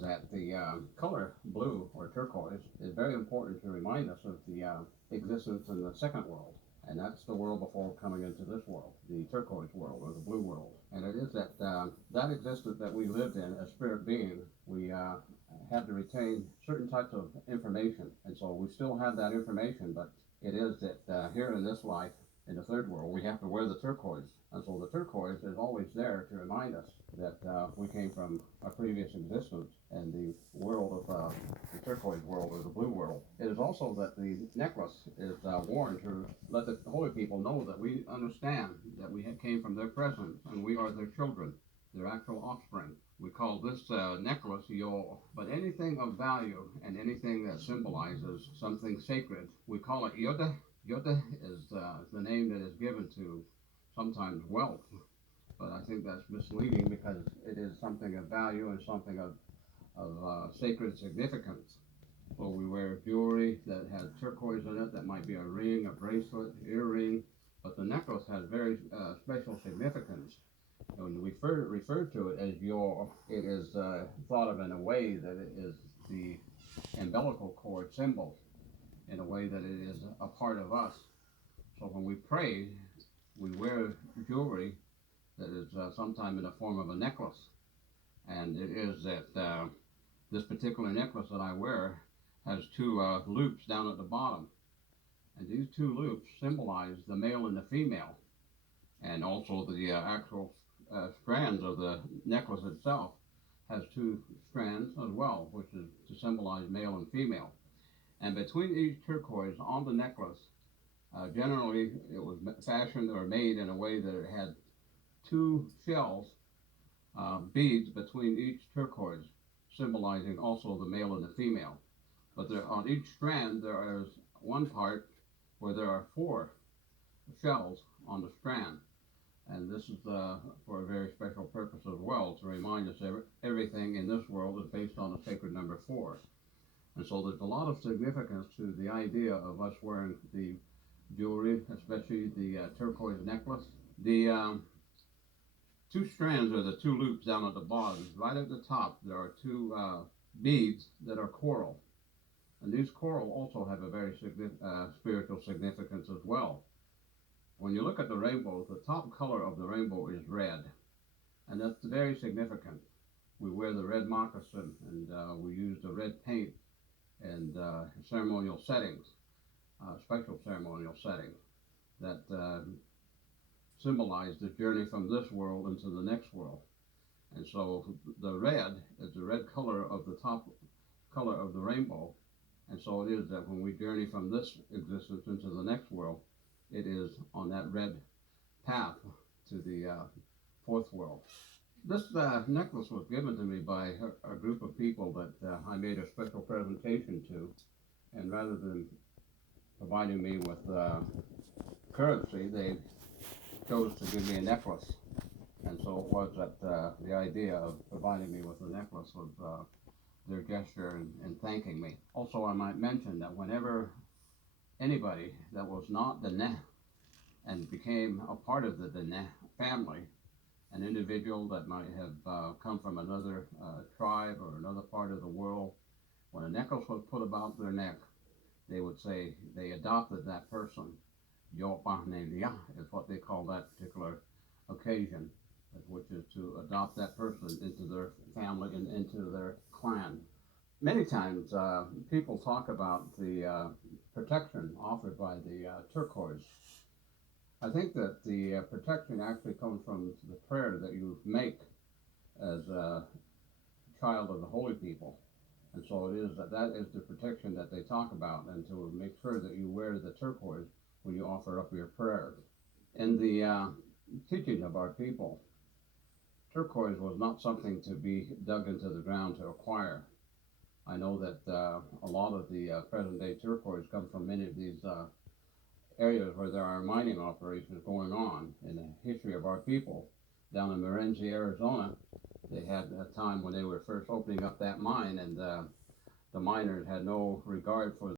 is that the color blue or turquoise is very important to remind us of the existence in the second world. And that's the world before coming into this world, the turquoise world or the blue world. And it is that that existence that we lived in as spirit being, we had to retain certain types of information. And so we still have that information, but it is that here in this life, in the third world, we have to wear the turquoise. And so the turquoise is always there to remind us that we came from a previous existence and the world of the turquoise world or the blue world. It is also that the necklace is worn to let the holy people know that we understand that we came from their presence and we are their children, their actual offspring. We call this necklace yo, but anything of value and anything that symbolizes something sacred, we call it yoda. Yoda is the name that is given to sometimes wealth, but I think that's misleading because it is something of value and something of sacred significance. So we wear jewelry that has turquoise in it, that might be a ring, a bracelet, earring, but the necklace has very special significance. When we refer to it as your, it is thought of in a way that it is the umbilical cord symbol, in a way that it is a part of us. So when we pray, we wear jewelry that is sometime in the form of a necklace. And it is that this particular necklace that I wear has two loops down at the bottom. And these two loops symbolize the male and the female, and also the actual strands of the necklace itself has two strands as well, which is to symbolize male and female. And between each turquoise on the necklace, generally it was fashioned or made in a way that it had two shells, beads between each turquoise, symbolizing also the male and the female. But there, on each strand there is one part where there are four shells on the strand. And this is for a very special purpose as well, to remind us everything in this world is based on the sacred number 4. And so there's a lot of significance to the idea of us wearing the jewelry, especially the turquoise necklace. The two strands are the two loops down at the bottom. Right at the top, there are two beads that are coral. And these coral also have a very spiritual significance as well. When you look at the rainbow, the top color of the rainbow is red. And that's very significant. We wear the red moccasin, and we use the red paint and ceremonial settings, special ceremonial settings that symbolize the journey from this world into the next world. And so the red is the red color of the top color of the rainbow. And so it is that when we journey from this existence into the next world, it is on that red path to the fourth world. This necklace was given to me by a group of people that I made a special presentation to, and rather than providing me with currency, they chose to give me a necklace. And so it was that the idea of providing me with a necklace was their gesture in thanking me. Also, I might mention that whenever anybody that was not the Neh and became a part of the Neh family, an individual that might have come from another tribe or another part of the world, when a necklace was put about their neck, they would say they adopted that person. Yopannelia is what they call that particular occasion, which is to adopt that person into their family and into their clan. Many times people talk about the protection offered by the turquoise. I think that the protection actually comes from the prayer that you make as a child of the holy people. And so it is that is the protection that they talk about, and to make sure that you wear the turquoise when you offer up your prayers. In the teaching of our people, turquoise was not something to be dug into the ground to acquire. I know that a lot of the present-day turquoise come from many of these areas where there are mining operations going on. In the history of our people, down in Morenci, Arizona, they had a time when they were first opening up that mine, and the miners had no regard for